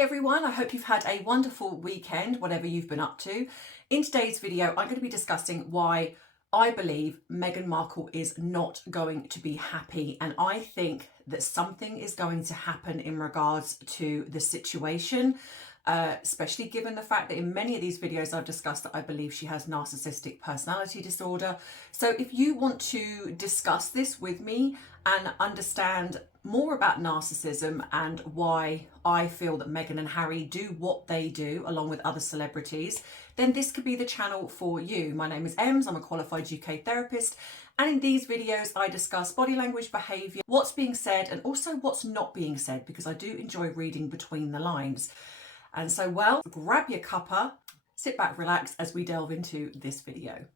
everyone, I hope you've had a wonderful weekend, whatever you've been up to. In today's video, I'm going to be discussing why I believe Meghan Markle is not going to be happy, and I think that something is going to happen in regards to the situation, especially given the fact that in many of these videos I've discussed that I believe she has narcissistic personality disorder. So if you want to discuss this with me and understand more about narcissism and why I feel that Meghan and Harry do what they do along with other celebrities, then this could be the channel for you. My name is Ems, I'm a qualified UK therapist, and in these videos I discuss body language, behaviour, what's being said and also what's not being said, because I do enjoy reading between the lines. And so, well, grab your cuppa, sit back, relax as we delve into this video.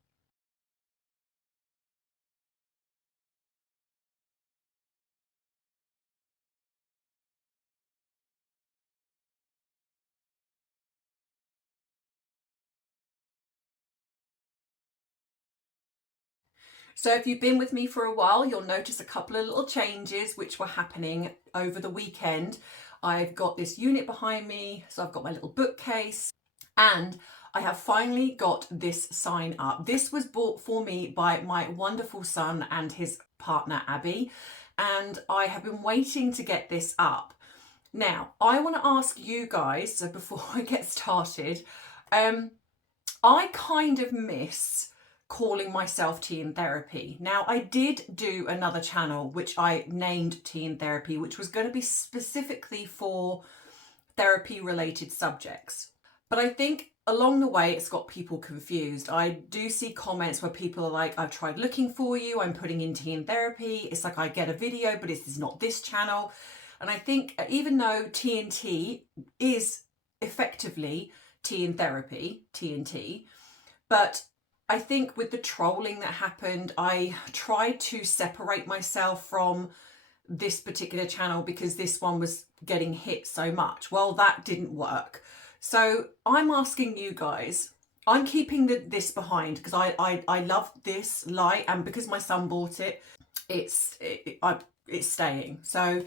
So if you've been with me for a while, you'll notice a couple of little changes which were happening over the weekend. I've got this unit behind me, so I've got my little bookcase, and I have finally got this sign up. This was bought for me by my wonderful son and his partner Abby, and I have been waiting to get this up. Now, I want to ask you guys, so before I get started, I kind of miss calling myself Tea and Therapy. Now, I did do another channel which I named Tea and Therapy, which was going to be specifically for therapy related subjects. But I think along the way it's got people confused. I do see comments where people are like, I've tried looking for you, I'm putting in Tea and Therapy. It's like I get a video, but it's not this channel. And I think even though TNT is effectively Tea and Therapy, TNT, but I think with the trolling that happened, I tried to separate myself from this particular channel because this one was getting hit so much. Well, that didn't work. So I'm asking you guys, I'm keeping this behind because I love this light, and because my son bought it, it's staying. So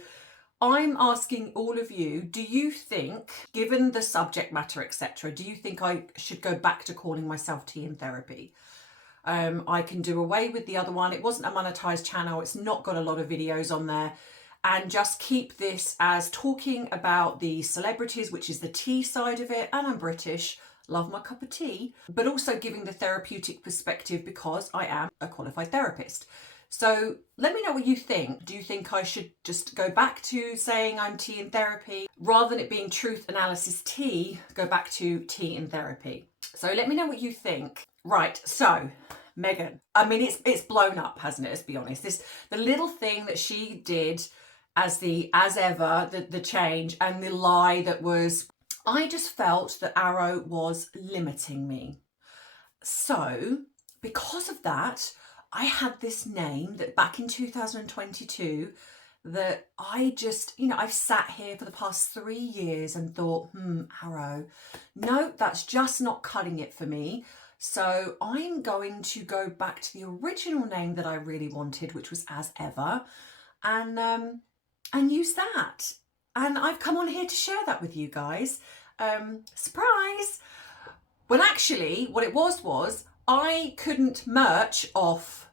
I'm asking all of you, do you think, given the subject matter, etc., do you think I should go back to calling myself Tea and Therapy? I can do away with the other one. It wasn't a monetized channel. It's not got a lot of videos on there. And just keep this as talking about the celebrities, which is the tea side of it. And I'm British, love my cup of tea, but also giving the therapeutic perspective because I am a qualified therapist. So let me know what you think. Do you think I should just go back to saying I'm Tea and Therapy? Rather than it being Truth Analysis Tea, go back to Tea and Therapy. So let me know what you think. Right, so Meghan, I mean, it's blown up, hasn't it? Let's be honest. The little thing that she did as ever, the change and the lie that was, I just felt that Arrow was limiting me. So because of that, I had this name that back in 2022 that I just, I've sat here for the past 3 years and thought, Arrow, no, that's just not cutting it for me. So I'm going to go back to the original name that I really wanted, which was As Ever, and use that. And I've come on here to share that with you guys. Surprise! When actually what it was I couldn't merch off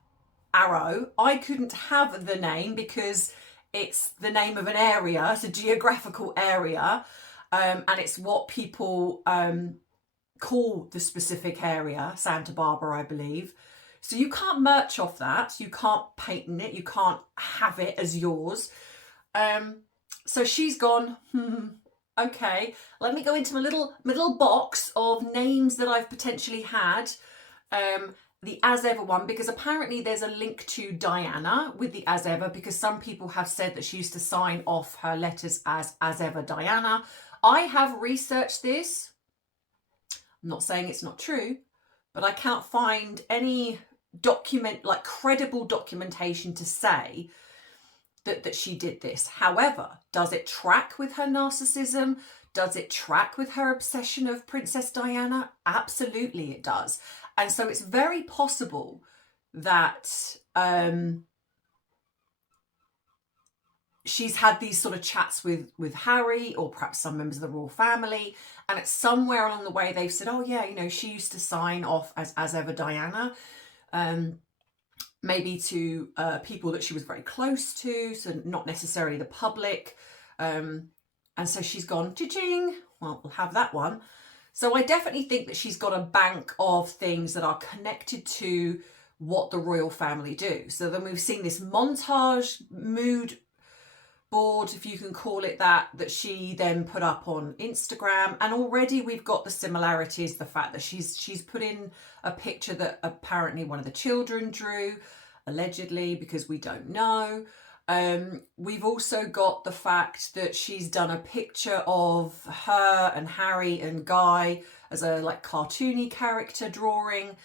Arrow. I couldn't have the name because it's the name of an area, it's a geographical area, and it's what people call the specific area, Santa Barbara, I believe. So you can't merch off that, you can't patent it, you can't have it as yours. So she's gone, okay, let me go into my little box of names that I've potentially had. The As Ever one, because apparently there's a link to Diana with the As Ever, because some people have said that she used to sign off her letters as Ever Diana. I have researched this. I'm not saying it's not true, but I can't find any credible documentation to say that she did this. However, does it track with her narcissism? Does it track with her obsession of Princess Diana? Absolutely it does. And so it's very possible that she's had these sort of chats with Harry, or perhaps some members of the royal family, and it's somewhere along the way they've said, oh yeah, you know, she used to sign off as ever Diana, maybe to people that she was very close to, so not necessarily the public, and so she's gone, cha-ching, well, we'll have that one. So I definitely think that she's got a bank of things that are connected to what the royal family do. So then we've seen this montage, mood board, if you can call it that, that she then put up on Instagram. And already we've got the similarities, the fact that she's put in a picture that apparently one of the children drew, allegedly, because we don't know. We've also got the fact that she's done a picture of her and Harry and Guy as a like cartoony character drawing,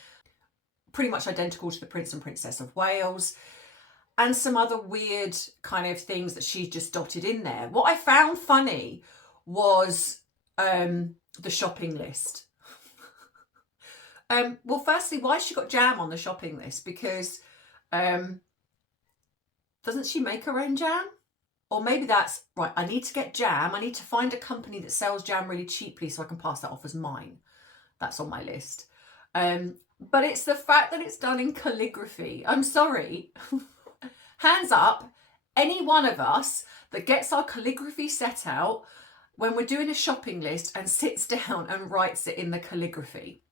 pretty much identical to the Prince and Princess of Wales, and some other weird kind of things that she's just dotted in there. What I found funny was the shopping list. Well, firstly, why has she got jam on the shopping list? Because doesn't she make her own jam? Or maybe that's, right, I need to get jam. I need to find a company that sells jam really cheaply so I can pass that off as mine. That's on my list. But it's the fact that it's done in calligraphy. I'm sorry. Hands up, any one of us that gets our calligraphy set out when we're doing a shopping list and sits down and writes it in the calligraphy.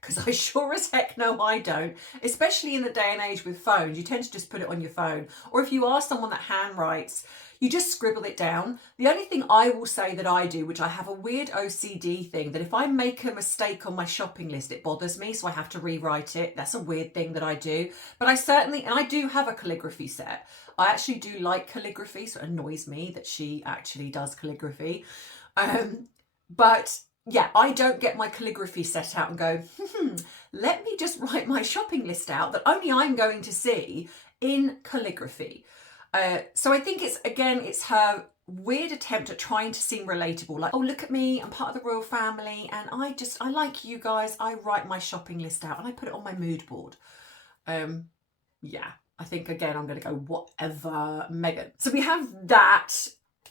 Because I sure as heck know I don't, especially in the day and age with phones. You tend to just put it on your phone. Or if you are someone that handwrites, you just scribble it down. The only thing I will say that I do, which I have a weird OCD thing, that if I make a mistake on my shopping list, it bothers me, so I have to rewrite it. That's a weird thing that I do. But I certainly, and I do have a calligraphy set. I actually do like calligraphy, so it annoys me that she actually does calligraphy. But yeah, I don't get my calligraphy set out and go, let me just write my shopping list out that only I'm going to see in calligraphy. So I think it's her weird attempt at trying to seem relatable. Like, oh, look at me, I'm part of the royal family and I like you guys. I write my shopping list out and I put it on my mood board. Yeah, I think again, I'm going to go whatever, Meghan. So we have that,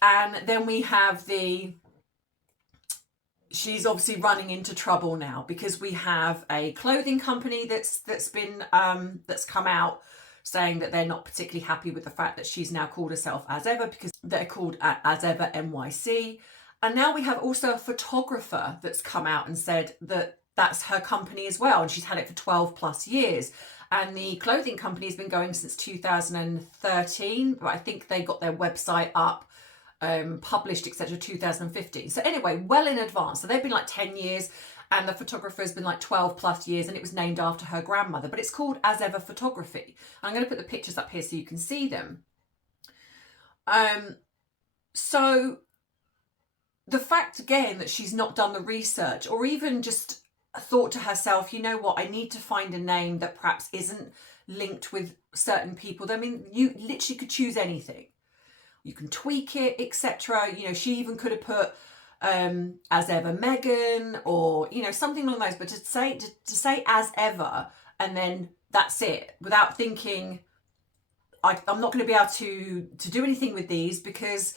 and then we have she's obviously running into trouble now because we have a clothing company that's come out saying that they're not particularly happy with the fact that she's now called herself As Ever, because they're called As Ever NYC. And now we have also a photographer that's come out and said that that's her company as well, and she's had it for 12 plus years. And the clothing company has been going since 2013, but I think they got their website up, published, etc., 2015. So anyway, well in advance. So they've been like 10 years, and the photographer has been like 12 plus years, and it was named after her grandmother, but it's called As Ever Photography. I'm going to put the pictures up here so you can see them. So the fact again that she's not done the research, or even just thought to herself, you know what, I need to find a name that perhaps isn't linked with certain people. I mean, you literally could choose anything. You can tweak it, etc. You know, she even could have put As Ever Meghan, or, you know, something along those. But to say As Ever and then that's it, without thinking, I'm not going to be able to do anything with these because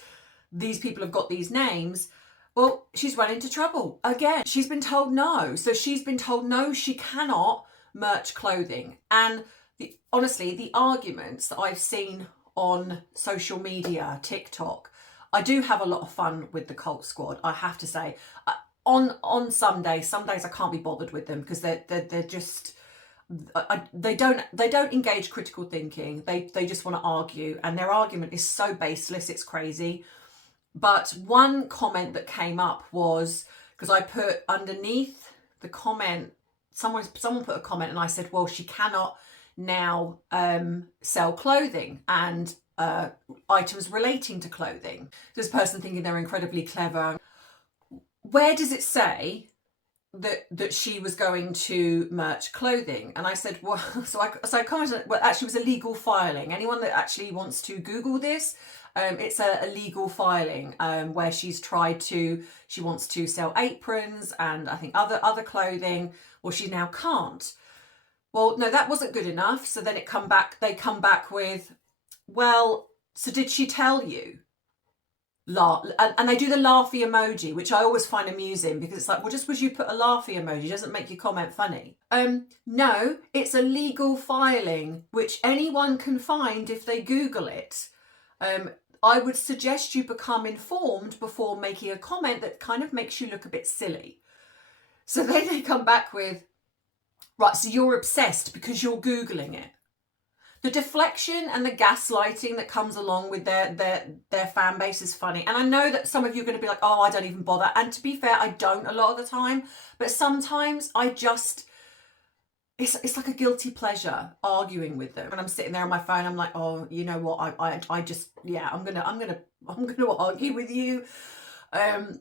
these people have got these names. Well, she's run into trouble again. She's been told no. So she's been told no, she cannot merch clothing. And honestly, the arguments that I've seen on social media, TikTok, I do have a lot of fun with the Cult Squad, I have to say. On some days I can't be bothered with them because they're just, they don't engage critical thinking. They just want to argue, and their argument is so baseless, it's crazy. But one comment that came up was, because I put underneath the comment, someone put a comment, and I said, well, she cannot now sell clothing and items relating to clothing. This person thinking they're incredibly clever. Where does it say that she was going to merch clothing? And I said, well, so I commented, well, actually it was a legal filing. Anyone that actually wants to Google this, it's a legal filing where she wants to sell aprons and I think other clothing. Well, she now can't. Well, no, that wasn't good enough. So then they come back with, well, So did she tell you? And they do the laughy emoji, which I always find amusing, because it's like, well, just because you put a laughy emoji doesn't make your comment funny. No, it's a legal filing, which anyone can find if they Google it. I would suggest you become informed before making a comment that kind of makes you look a bit silly. So then they come back with, right, so you're obsessed because you're Googling it. The deflection and the gaslighting that comes along with their fan base is funny. And I know that some of you are going to be like, oh, I don't even bother. And to be fair, I don't a lot of the time. But sometimes I just, it's like a guilty pleasure arguing with them. And I'm sitting there on my phone, I'm like, oh, you know what? I just, yeah, I'm gonna argue with you. And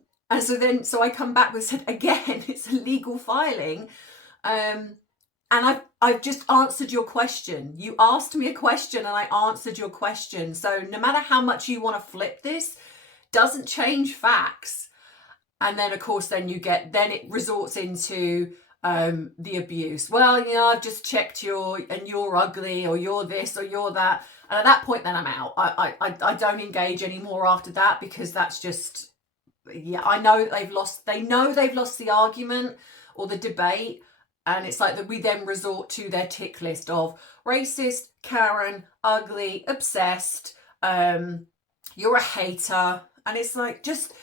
so I come back with, again, it's a legal filing. And I've just answered your question. You asked me a question and I answered your question. So no matter how much you want to flip this, doesn't change facts. And then of course, then it resorts into the abuse. Well, you know, I've just checked you're ugly, or you're this, or you're that. And at that point, then I'm out. I don't engage anymore after that, because that's just, yeah, I know they've lost the argument or the debate. And it's like that we then resort to their tick list of racist, Karen, ugly, obsessed, you're a hater. And it's like, just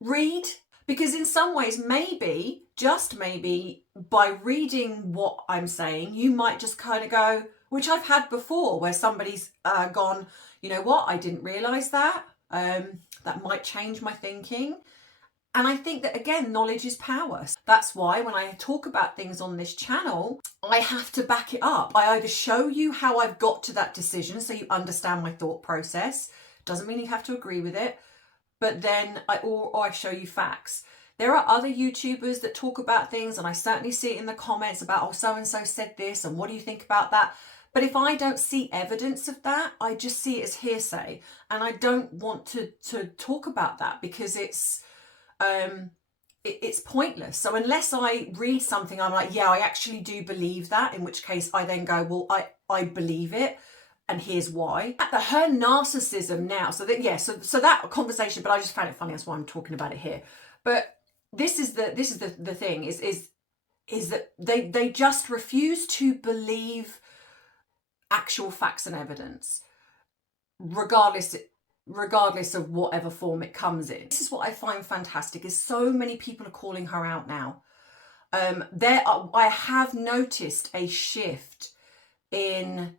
read. Because in some ways, maybe, just maybe, by reading what I'm saying, you might just kind of go, which I've had before, where somebody's gone, you know what, I didn't realise that. That might change my thinking. And I think that, again, knowledge is power. That's why when I talk about things on this channel, I have to back it up. I either show you how I've got to that decision so you understand my thought process. Doesn't mean you have to agree with it. But then or I show you facts. There are other YouTubers that talk about things, and I certainly see it in the comments about, oh, so-and-so said this, and what do you think about that? But if I don't see evidence of that, I just see it as hearsay. And I don't want to talk about that, because it's pointless. So unless I read something, I'm like, yeah, I actually do believe that, in which case I then go, well, I believe it, and here's why. Her narcissism now, so that conversation, but I just found it funny, that's why I'm talking about it here. But this is the thing, is that they just refuse to believe actual facts and evidence, regardless of whatever form it comes in. This is what I find fantastic, is so many people are calling her out now. I have noticed a shift in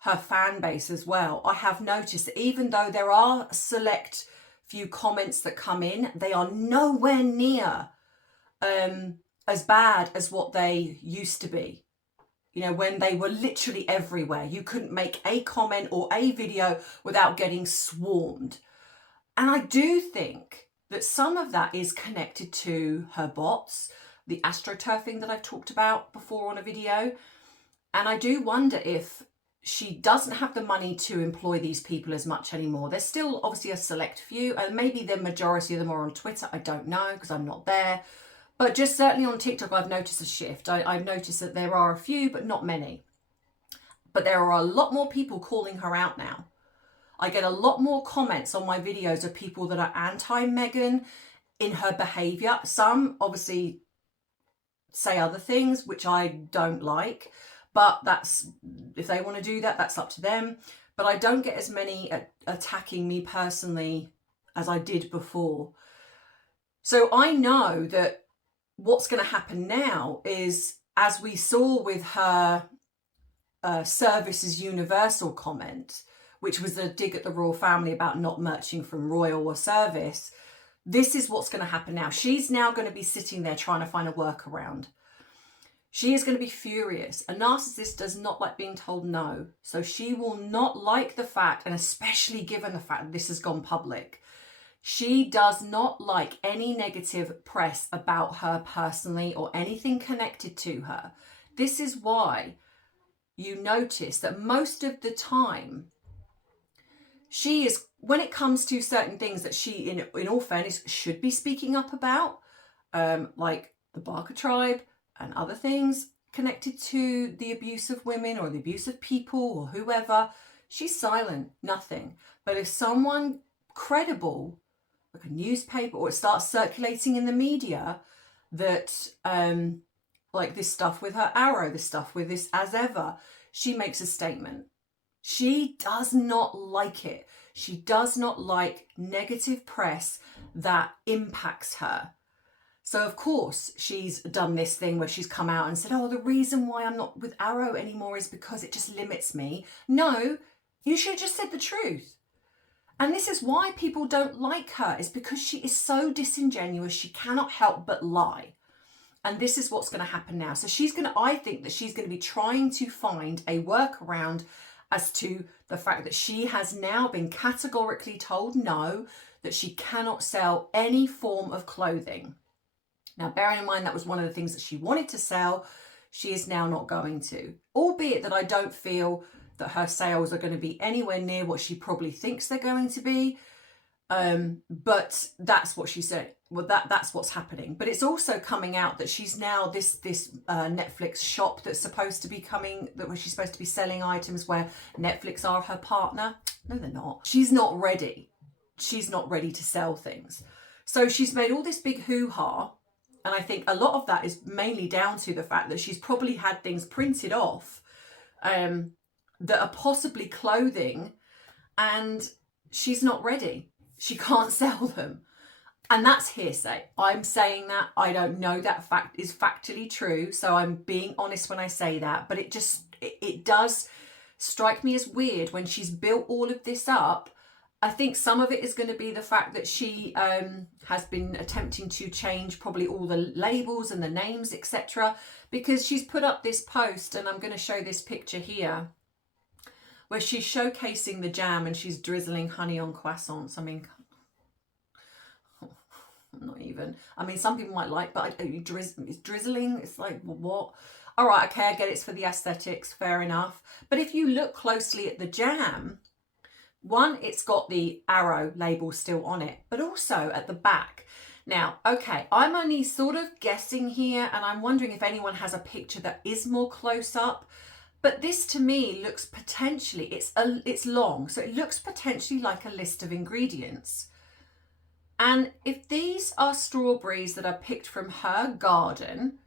her fan base as well. I have noticed that even though there are select few comments that come in, they are nowhere near as bad as what they used to be. You know, when they were literally everywhere. You couldn't make a comment or a video without getting swarmed. And I do think that some of that is connected to her bots, the astroturfing that I've talked about before on a video. And I do wonder if she doesn't have the money to employ these people as much anymore. There's still obviously a select few, and maybe the majority of them are on Twitter. I don't know, because I'm not there. But just certainly on TikTok, I've noticed a shift. I've noticed that there are a few, but not many. But there are a lot more people calling her out now. I get a lot more comments on my videos of people that are anti-Meghan in her behaviour. Some obviously say other things, which I don't like. But that's, if they want to do that, that's up to them. But I don't get as many attacking me personally as I did before. So I know that what's going to happen now is, as we saw with her service is universal comment, which was a dig at the royal family about not merching from royal or service, this is what's going to happen now. She's now going to be sitting there trying to find a workaround. She is going to be furious. A narcissist does not like being told no. So she will not like the fact, and especially given the fact that this has gone public, she does not like any negative press about her personally or anything connected to her. This is why you notice that most of the time, she is, when it comes to certain things that she, in all fairness, should be speaking up about, like the Barker tribe and other things connected to the abuse of women or the abuse of people or whoever, she's silent, nothing. But if someone credible, like a newspaper, or it starts circulating in the media that like this stuff with her arrow, this stuff with this as ever, she makes a statement. She does not like it. She does not like negative press that impacts her. So of course she's done this thing where she's come out and said, oh, the reason why I'm not with Arrow anymore is because it just limits me. No, you should have just said the truth. And this is why people don't like her, is because she is so disingenuous. She cannot help but lie. And this is what's going to happen now. So I think that she's going to be trying to find a workaround as to the fact that she has now been categorically told no, that she cannot sell any form of clothing. Now, bearing in mind that was one of the things that she wanted to sell, she is now not going to. Albeit that I don't feel that her sales are going to be anywhere near what she probably thinks they're going to be. But that's what she said. Well, that's what's happening. But it's also coming out that she's now this Netflix shop that's supposed to be coming, that she's supposed to be selling items where Netflix are her partner. No, they're not. She's not ready. She's not ready to sell things. So she's made all this big hoo-ha. And I think a lot of that is mainly down to the fact that she's probably had things printed off that are possibly clothing, and she's not ready. She can't sell them. And that's hearsay. I'm saying that. I don't know that fact is factually true. So I'm being honest when I say that. But it does strike me as weird when she's built all of this up. I think some of it is going to be the fact that she has been attempting to change probably all the labels and the names, etc. Because she's put up this post, and I'm going to show this picture here, where she's showcasing the jam and she's drizzling honey on croissants. I mean, not even. I mean, some people might like, but it's drizzling. It's like, what? All right, okay, I get it's for the aesthetics. Fair enough. But if you look closely at the jam, one, it's got the Arrow label still on it, but also at the back. Now, okay, I'm only sort of guessing here, and I'm wondering if anyone has a picture that is more close up. But this to me looks potentially, it's long, so it looks potentially like a list of ingredients. And if these are strawberries that are picked from her garden,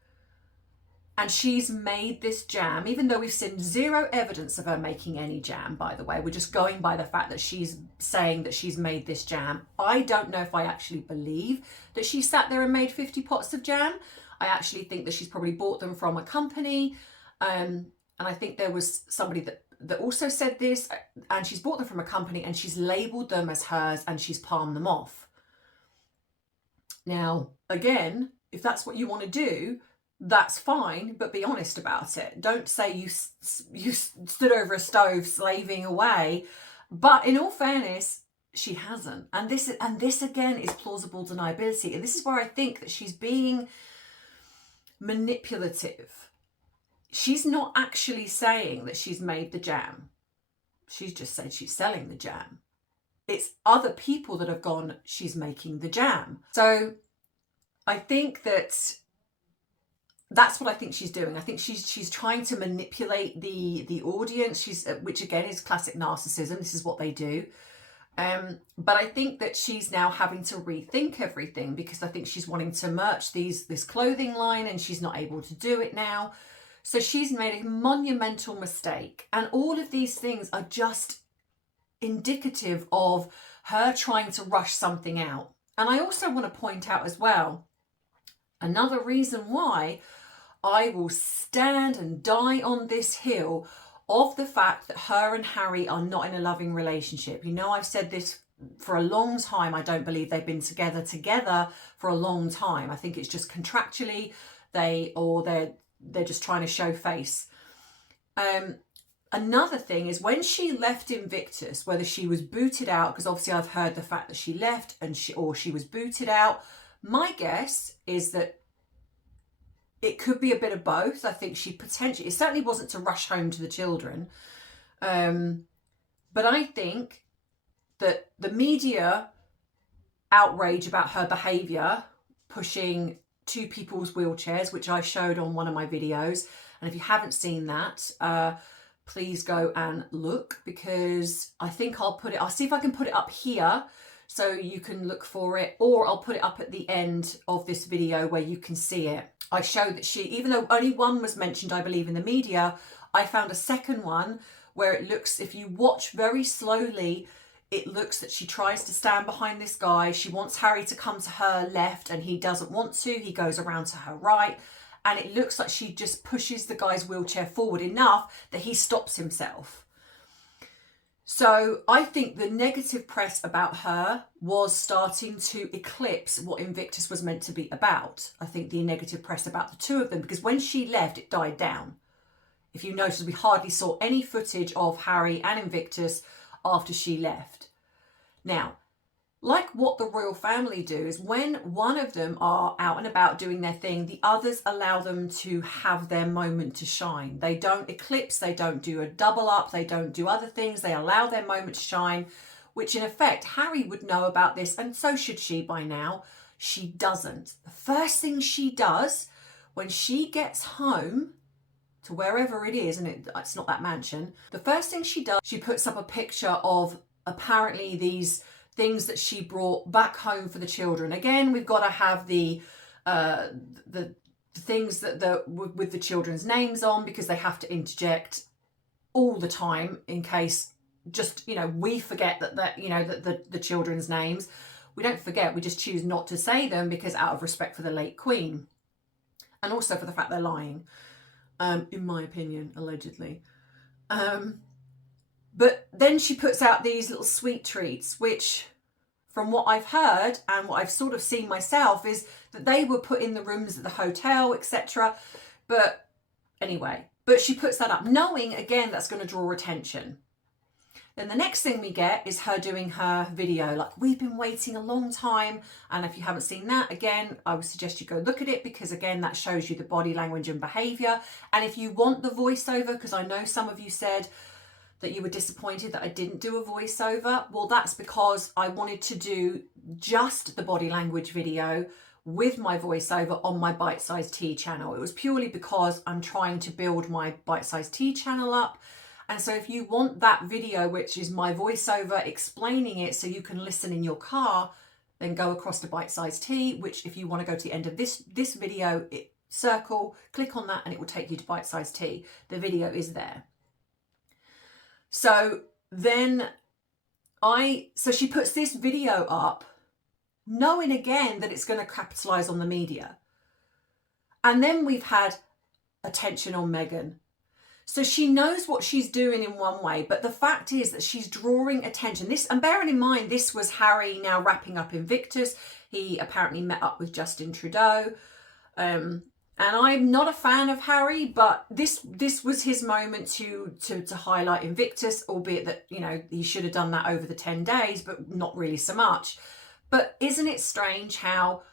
and she's made this jam, even though we've seen zero evidence of her making any jam, by the way, we're just going by the fact that she's saying that she's made this jam. I don't know if I actually believe that she sat there and made 50 pots of jam. I actually think that she's probably bought them from a company. And I think there was somebody that also said this, and she's bought them from a company and she's labeled them as hers and she's palmed them off. Now, again, if that's what you want to do, that's fine, but be honest about it. Don't say you stood over a stove slaving away. But in all fairness, she hasn't. And this again is plausible deniability. And this is where I think that she's being manipulative. She's not actually saying that she's made the jam. She's just said she's selling the jam. It's other people that have gone, she's making the jam. So I think that's what I think she's doing. I think she's trying to manipulate the audience. Which again is classic narcissism. This is what they do. But I think that she's now having to rethink everything, because I think she's wanting to merch this clothing line and she's not able to do it now. So she's made a monumental mistake, and all of these things are just indicative of her trying to rush something out. And I also want to point out as well, another reason why I will stand and die on this hill of the fact that her and Harry are not in a loving relationship. You know, I've said this for a long time. I don't believe they've been together for a long time. I think it's just contractually they're just trying to show face. Another thing is when she left Invictus, whether she was booted out, because obviously I've heard the fact that she left or she was booted out. My guess is that it could be a bit of both. I think it certainly wasn't to rush home to the children. But I think that the media outrage about her behaviour, pushing two people's wheelchairs, which I showed on one of my videos. And if you haven't seen that, please go and look, because I think I'll see if I can put it up here so you can look for it, or I'll put it up at the end of this video where you can see it. I show that even though only one was mentioned, I believe, in the media, I found a second one where it looks, if you watch very slowly, it looks that she tries to stand behind this guy. She wants Harry to come to her left and he doesn't want to. He goes around to her right. And it looks like she just pushes the guy's wheelchair forward enough that he stops himself. So I think the negative press about her was starting to eclipse what Invictus was meant to be about. I think the negative press about the two of them, because when she left, it died down. If you notice, we hardly saw any footage of Harry and Invictus after she left. Now, like what the royal family do is when one of them are out and about doing their thing, the others allow them to have their moment to shine. They don't eclipse, they don't do a double up, they don't do other things. They allow their moment to shine, which in effect, Harry would know about this, and so should she by now. She doesn't. The first thing she does when she gets home to wherever it is, and it's not that mansion, the first thing she does, she puts up a picture of apparently these things that she brought back home for the children. Again, we've got to have the things that with the children's names on, because they have to interject all the time in case just, you know, we forget that the children's names. We don't forget, we just choose not to say them because out of respect for the late Queen, and also for the fact they're lying, in my opinion, allegedly. But then she puts out these little sweet treats, which from what I've heard and what I've sort of seen myself is that they were put in the rooms at the hotel, etc. But anyway, she puts that up, knowing again that's going to draw attention. Then the next thing we get is her doing her video, like, we've been waiting a long time. And if you haven't seen that, again, I would suggest you go look at it, because again, that shows you the body language and behaviour. And if you want the voiceover, because I know some of you said that you were disappointed that I didn't do a voiceover, well, that's because I wanted to do just the body language video with my voiceover on my Bite Size Tea channel. It was purely because I'm trying to build my Bite Size Tea channel up. And so if you want that video, which is my voiceover explaining it so you can listen in your car, then go across to Bite Size Tea, which if you want to go to the end of this video, circle, click on that and it will take you to Bite Size Tea. The video is there. So then so she puts this video up, knowing again that it's going to capitalize on the media. And then we've had attention on Meghan. So she knows what she's doing in one way, but the fact is that she's drawing attention. And bearing in mind, this was Harry now wrapping up Invictus. He apparently met up with Justin Trudeau. And I'm not a fan of Harry, but this was his moment to highlight Invictus, albeit that, you know, he should have done that over the 10 days, but not really so much. But isn't it strange how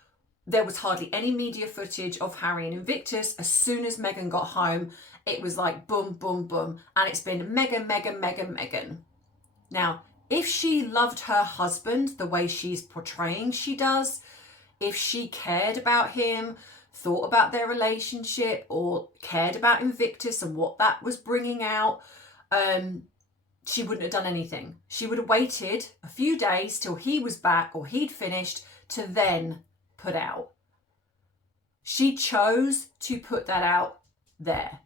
there was hardly any media footage of Harry and Invictus? As soon as Meghan got home, it was like boom, boom, boom. And it's been Meghan, Meghan, Meghan, Meghan. Now, if she loved her husband the way she's portraying she does, if she cared about him, thought about their relationship, or cared about Invictus and what that was bringing out, she wouldn't have done anything. She would have waited a few days till he was back or he'd finished to then put out. She chose to put that out there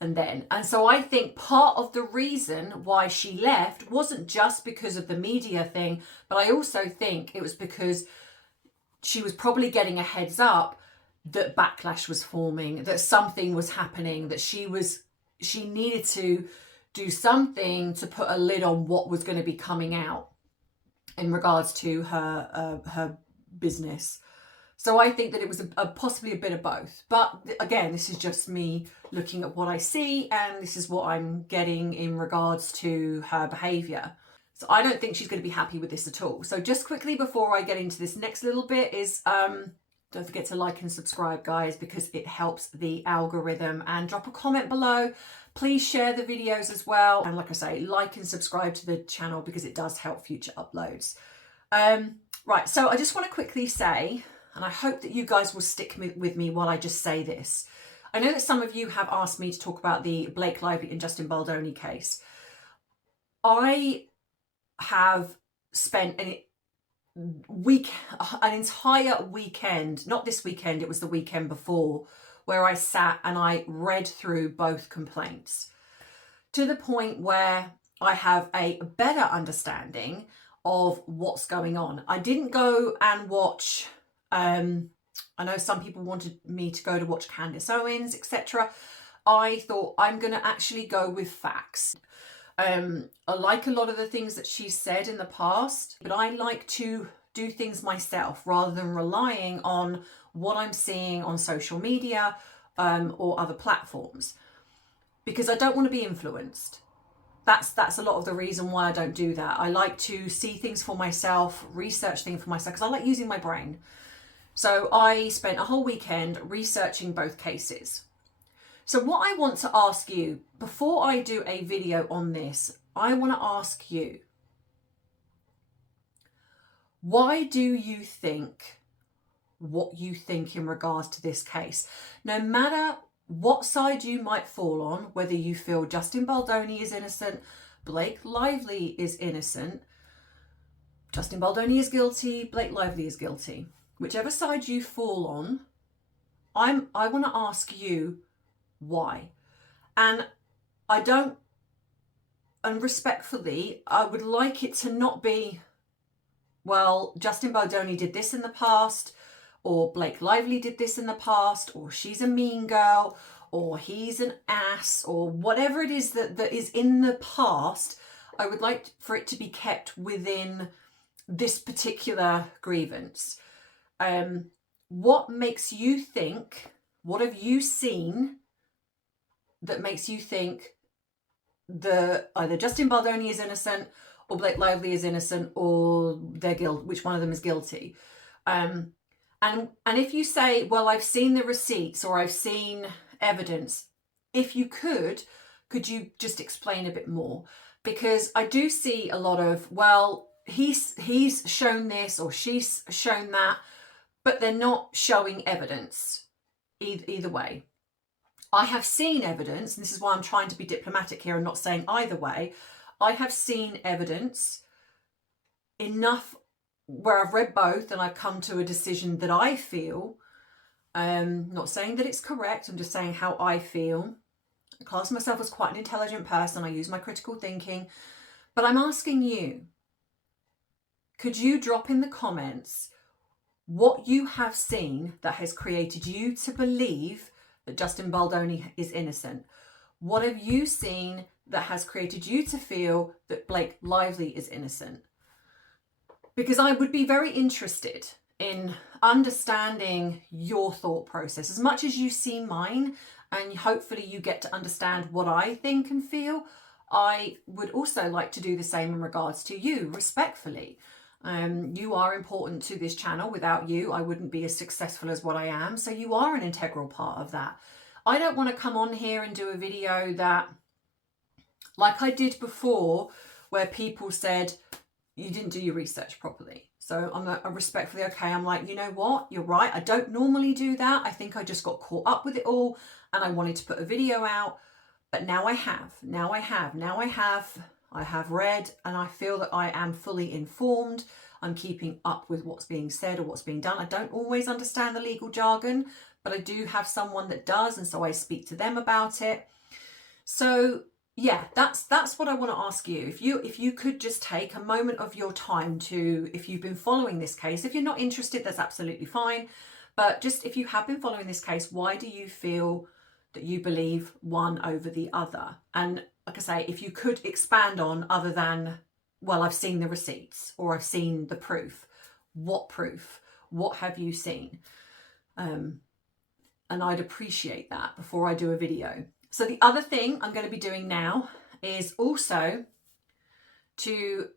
and then. And so I think part of the reason why she left wasn't just because of the media thing, but I also think it was because she was probably getting a heads up that backlash was forming, that something was happening, that she needed to do something to put a lid on what was going to be coming out in regards to her business. So I think that it was possibly a bit of both. But again, this is just me looking at what I see, and this is what I'm getting in regards to her behaviour. So I don't think she's going to be happy with this at all. So just quickly before I get into this next little bit is, don't forget to like and subscribe, guys, because it helps the algorithm, and drop a comment below. Please share the videos as well. And like I say, like and subscribe to the channel because it does help future uploads. Right, so I just want to quickly say, and I hope that you guys will stick with me while I just say this. I know that some of you have asked me to talk about the Blake Lively and Justin Baldoni case. I have spent an entire weekend, not this weekend, it was the weekend before, where I sat and I read through both complaints to the point where I have a better understanding of what's going on. I didn't go and watch, I know some people wanted me to go to watch Candace Owens, etc. I thought I'm going to actually go with facts. I like a lot of the things that she's said in the past, but I like to do things myself rather than relying on what I'm seeing on social media or other platforms, because I don't want to be influenced. That's a lot of the reason why I don't do that. I like to see things for myself, research things for myself, because I like using my brain. So I spent a whole weekend researching both cases. So what I want to ask you, before I do a video on this, I want to ask you, why do you think what you think in regards to this case? No matter what side you might fall on, whether you feel Justin Baldoni is innocent, Blake Lively is innocent, Justin Baldoni is guilty, Blake Lively is guilty. Whichever side you fall on, I want to ask you why. And respectfully, I would like it to not be, well, Justin Baldoni did this in the past, or Blake Lively did this in the past, or she's a mean girl, or he's an ass, or whatever it is that is in the past. I would like for it to be kept within this particular grievance. What makes you think, what have you seen that makes you think either Justin Baldoni is innocent or Blake Lively is innocent, or which one of them is guilty? And if you say, well, I've seen the receipts or I've seen evidence, if you could you just explain a bit more? Because I do see a lot of, well, he's shown this or she's shown that, but they're not showing evidence either way. I have seen evidence, and this is why I'm trying to be diplomatic here and not saying either way. I have seen evidence enough where I've read both and I've come to a decision that I feel, not saying that it's correct, I'm just saying how I feel. I class myself as quite an intelligent person. I use my critical thinking, but I'm asking you, could you drop in the comments what you have seen that has created you to believe that Justin Baldoni is innocent? What have you seen that has created you to feel that Blake Lively is innocent? Because I would be very interested in understanding your thought process as much as you see mine, and hopefully you get to understand what I think and feel. I would also like to do the same in regards to you, respectfully. You are important to this channel. Without you, I wouldn't be as successful as what I am. So you are an integral part of that. I don't want to come on here and do a video that, like I did before, where people said, you didn't do your research properly. So I'm respectfully, okay, I'm like, you know what, you're right. I don't normally do that. I think I just got caught up with it all and I wanted to put a video out, but now I have read, and I feel that I am fully informed. I'm keeping up with what's being said or what's being done. I don't always understand the legal jargon, but I do have someone that does, and so I speak to them about it. So yeah, that's what I want to ask you. If you could just take a moment of your time to, if you've been following this case, if you're not interested, that's absolutely fine. But just if you have been following this case, why do you feel that you believe one over the other? And like I say, if you could expand on, other than, well, I've seen the receipts or I've seen the proof. What proof? What have you seen? And I'd appreciate that before I do a video. So the other thing I'm going to be doing now is also to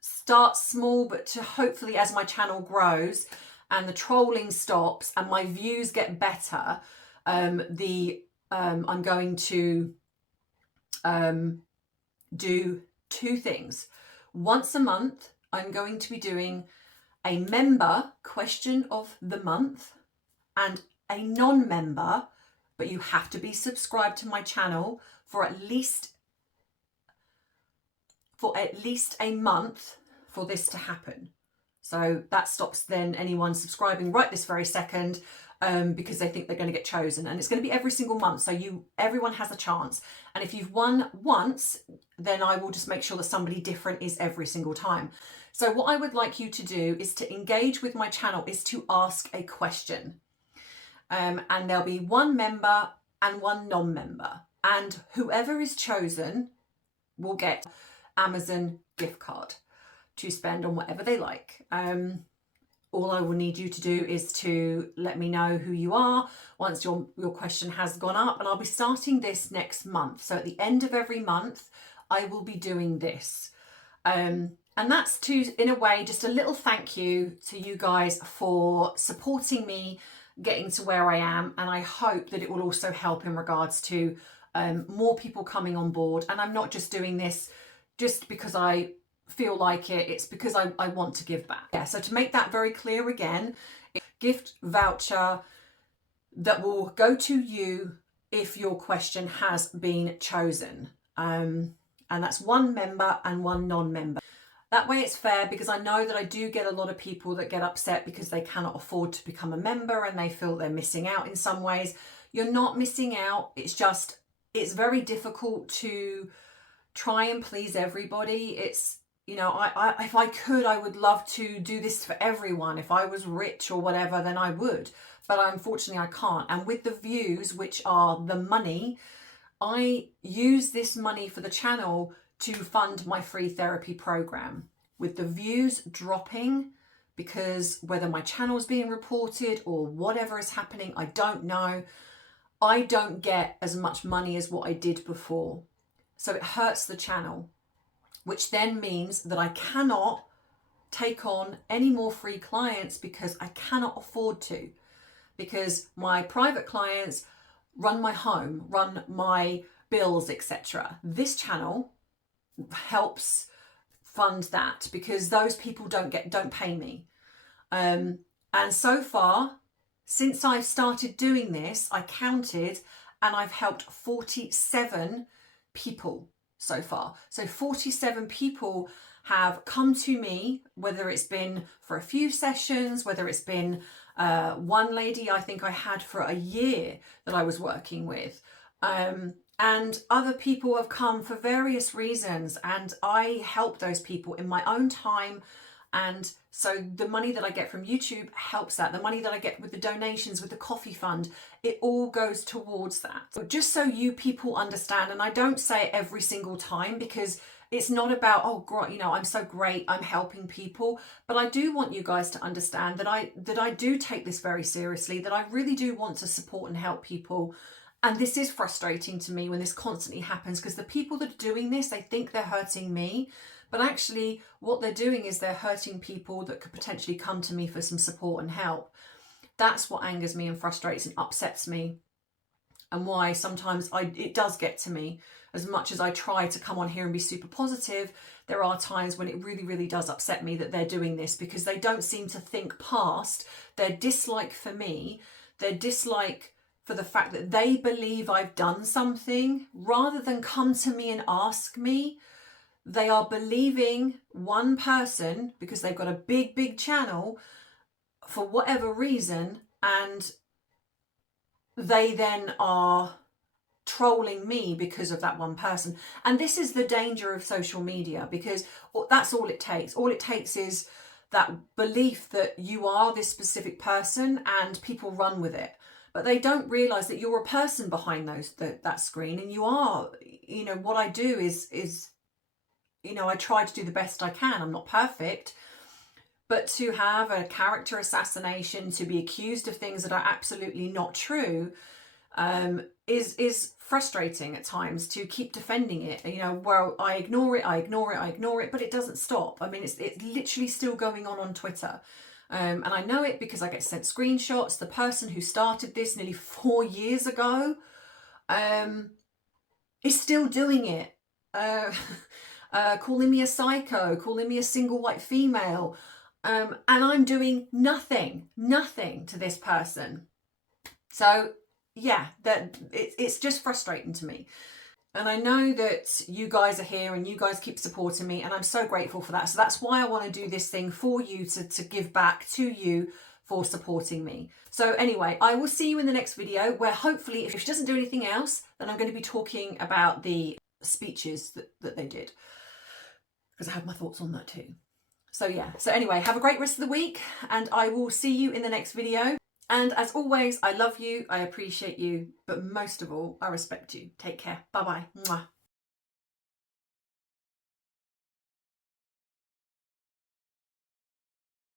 start small, but to hopefully, as my channel grows and the trolling stops and my views get better, I'm going to do two things. Once a month, I'm going to be doing a member question of the month and a non-member but you have to be subscribed to my channel for at least a month for this to happen. So that stops then anyone subscribing right this very second, because they think they're going to get chosen, and it's going to be every single month, so everyone has a chance. And if you've won once, then I will just make sure that somebody different is every single time. So what I would like you to do is to engage with my channel, is to ask a question, and there'll be one member and one non-member, and whoever is chosen will get Amazon gift card to spend on whatever they like. All I will need you to do is to let me know who you are once your question has gone up, and I'll be starting this next month. So at the end of every month, I will be doing this. And that's in a way, just a little thank you to you guys for supporting me getting to where I am. And I hope that it will also help in regards to more people coming on board. And I'm not just doing this just because I feel like it, it's because I want to give back. Yeah, so to make that very clear again, gift voucher that will go to you if your question has been chosen. And that's one member and one non-member. That way it's fair, because I know that I do get a lot of people that get upset because they cannot afford to become a member and they feel they're missing out in some ways. You're not missing out. It's just, it's very difficult to try and please everybody. It's, you know, if I could, I would love to do this for everyone. If I was rich or whatever, then I would. But unfortunately, I can't. And with the views, which are the money, I use this money for the channel to fund my free therapy program. With the views dropping, because whether my channel is being reported or whatever is happening, I don't know. I don't get as much money as what I did before. So it hurts the channel, which then means that I cannot take on any more free clients because I cannot afford to, because my private clients run my home, run my bills, etc. This channel helps fund that because those people don't pay me. And so far, since I've started doing this, I counted and I've helped 47 people so far. So 47 people have come to me, whether it's been for a few sessions, whether it's been one lady I think I had for a year that I was working with. And other people have come for various reasons, and I help those people in my own time. And so the money that I get from YouTube helps that. The money that I get with the donations, with the coffee fund, it all goes towards that. So just so you people understand, and I don't say it every single time because it's not about, oh, you know, I'm so great, I'm helping people. But I do want you guys to understand that I do take this very seriously, that I really do want to support and help people. And this is frustrating to me when this constantly happens, because the people that are doing this, they think they're hurting me. But actually what they're doing is they're hurting people that could potentially come to me for some support and help. That's what angers me and frustrates and upsets me, and why sometimes it does get to me. As much as I try to come on here and be super positive, there are times when it really, really does upset me that they're doing this, because they don't seem to think past their dislike for me, their dislike for the fact that they believe I've done something. Rather than come to me and ask me, they are believing one person because they've got a big, big channel for whatever reason, and they then are trolling me because of that one person. And this is the danger of social media, because that's all it takes. All it takes is that belief that you are this specific person and people run with it. But they don't realize that you're a person behind that screen, and you are, you know, what I do is, you know, I try to do the best I can. I'm not perfect, but to have a character assassination, to be accused of things that are absolutely not true, is frustrating at times. To keep defending it, you know, well, I ignore it, but it doesn't stop. I mean, it's literally still going on Twitter. And I know it because I get sent screenshots. The person who started this nearly 4 years ago is still doing it. Calling me a psycho, calling me a single white female. And I'm doing nothing to this person. So yeah, that it's just frustrating to me. And I know that you guys are here and you guys keep supporting me, and I'm so grateful for that. So that's why I want to do this thing for you, to give back to you for supporting me. So anyway, I will see you in the next video, where hopefully, if she doesn't do anything else, then I'm going to be talking about the speeches that they did, because I have my thoughts on that too. So yeah, so anyway, have a great rest of the week, and I will see you in the next video. And as always, I love you, I appreciate you, but most of all, I respect you. Take care. Bye-bye. Mwah.